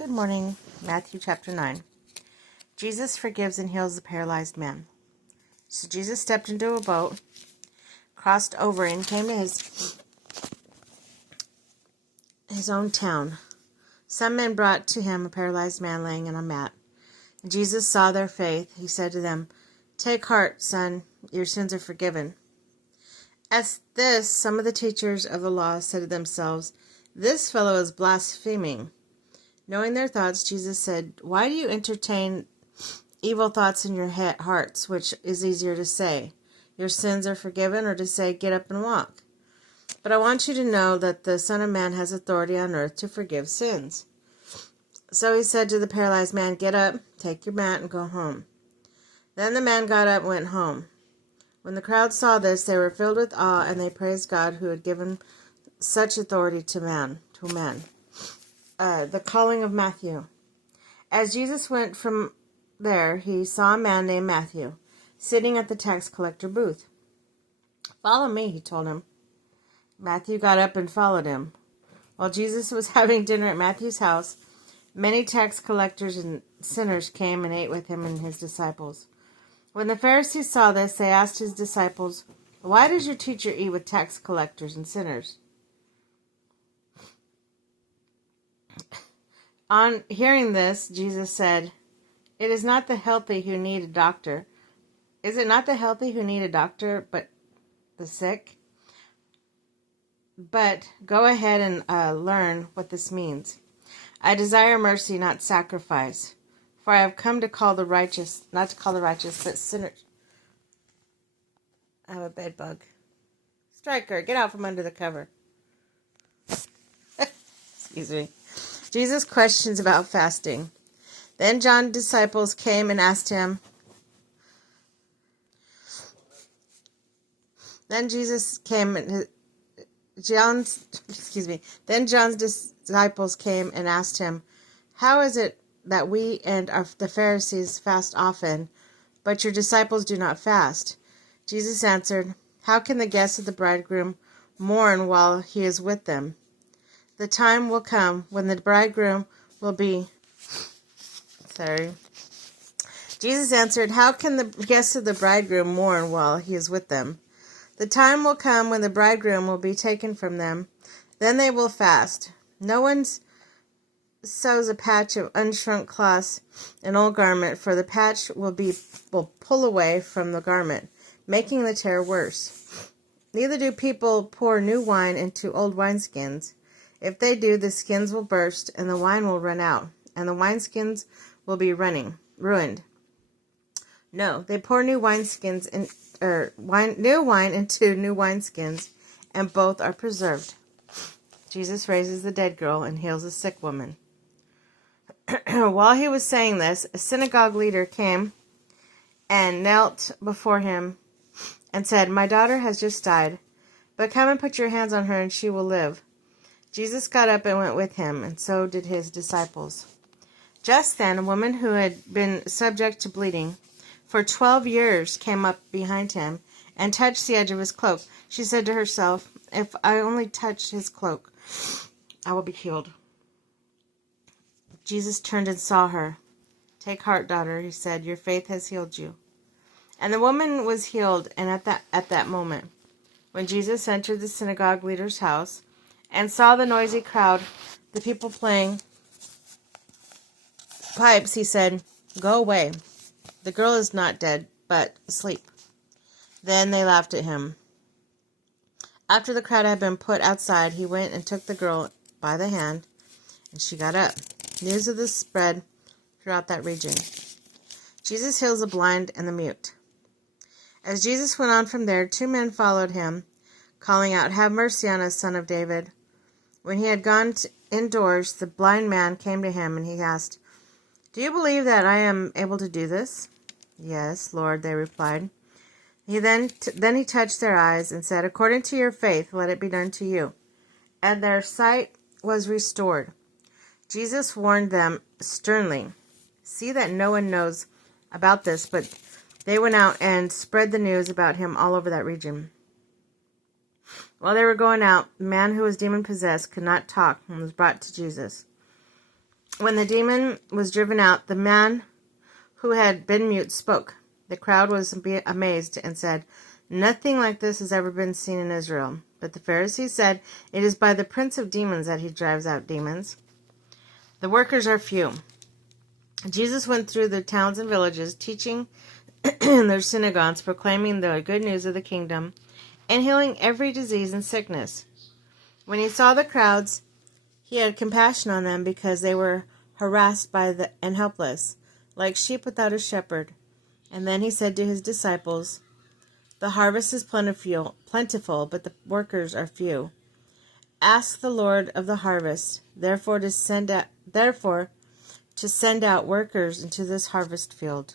Good morning. Matthew chapter 9. Jesus forgives and heals the paralyzed man. So Jesus stepped into a boat, crossed over, and came to his own town. Some men brought to him a paralyzed man laying on a mat. And Jesus saw their faith. He said to them, "Take heart, son, your sins are forgiven." At this, some of the teachers of the law said to themselves, "This fellow is blaspheming." Knowing their thoughts, Jesus said, "Why do you entertain evil thoughts in your hearts? Which is easier to say, 'Your sins are forgiven,' or to say, 'Get up and walk'? But I want you to know that the Son of Man has authority on earth to forgive sins." So he said to the paralyzed man, "Get up, take your mat, and go home." Then the man got up and went home. When the crowd saw this, they were filled with awe, and they praised God who had given such authority to men. The calling of Matthew. As Jesus went from there, he saw a man named Matthew sitting at the tax collector booth. "Follow me," he told him. Matthew got up and followed him. While Jesus was having dinner at Matthew's house, many tax collectors and sinners came and ate with him and his disciples. When the Pharisees saw this, they asked his disciples, "Why does your teacher eat with tax collectors and sinners?" On hearing this, Jesus said, "It is not the healthy who need a doctor. Is it not the healthy who need a doctor, but the sick? But go ahead and learn what this means. I desire mercy, not sacrifice. For I have come to call the righteous, not to call the righteous, but sinners." I have a bed bug. Striker, get out from under the cover. Excuse me. Jesus questions about fasting. Then John's disciples came and asked him. Then John's disciples came and asked him, "How is it that we and the Pharisees fast often, but your disciples do not fast?" Jesus answered, "How can the guests of the bridegroom mourn while he is with them? The time will come when the bridegroom will be..." Jesus answered, "How can the guests of the bridegroom mourn while he is with them? The time will come when the bridegroom will be taken from them. Then they will fast. No one sews a patch of unshrunk cloth in an old garment, for the patch will pull away from the garment, making the tear worse. Neither do people pour new wine into old wineskins. If they do, the skins will burst, and the wine will run out, and the wineskins will be ruined. No, they pour new wine into new wineskins, and both are preserved." Jesus raises the dead girl and heals a sick woman. While he was saying this, a synagogue leader came and knelt before him and said, "My daughter has just died, but come and put your hands on her and she will live." Jesus got up and went with him, and so did his disciples. Just then, a woman who had been subject to bleeding for 12 years came up behind him and touched the edge of his cloak. She said to herself, "If I only touch his cloak, I will be healed." Jesus turned and saw her. "Take heart, daughter," he said, "your faith has healed you." And the woman was healed. And at that moment, when Jesus entered the synagogue leader's house and saw the noisy crowd, the people playing pipes, he said, "Go away. The girl is not dead, but asleep." Then they laughed at him. After the crowd had been put outside, he went and took the girl by the hand, and she got up. News of this spread throughout that region. Jesus heals the blind and the mute. As Jesus went on from there, 2 men followed him, calling out, "Have mercy on us, Son of David." When he had gone indoors, the blind man came to him, and he asked, "Do you believe that I am able to do this?" "Yes, Lord," they replied. Then he touched their eyes and said, "According to your faith, let it be done to you." And their sight was restored. Jesus warned them sternly, "See that no one knows about this," but they went out and spread the news about him all over that region. While they were going out, the man who was demon-possessed could not talk and was brought to Jesus. When the demon was driven out, the man who had been mute spoke. The crowd was amazed and said, "Nothing like this has ever been seen in Israel." But the Pharisees said, "It is by the prince of demons that he drives out demons." The workers are few. Jesus went through the towns and villages, teaching in their synagogues, proclaiming the good news of the kingdom, and healing every disease and sickness. When he saw the crowds, he had compassion on them because they were harassed and helpless, like sheep without a shepherd. And then he said to his disciples, "The harvest is plentiful, but the workers are few. Ask the Lord of the harvest, therefore to send out workers into this harvest field."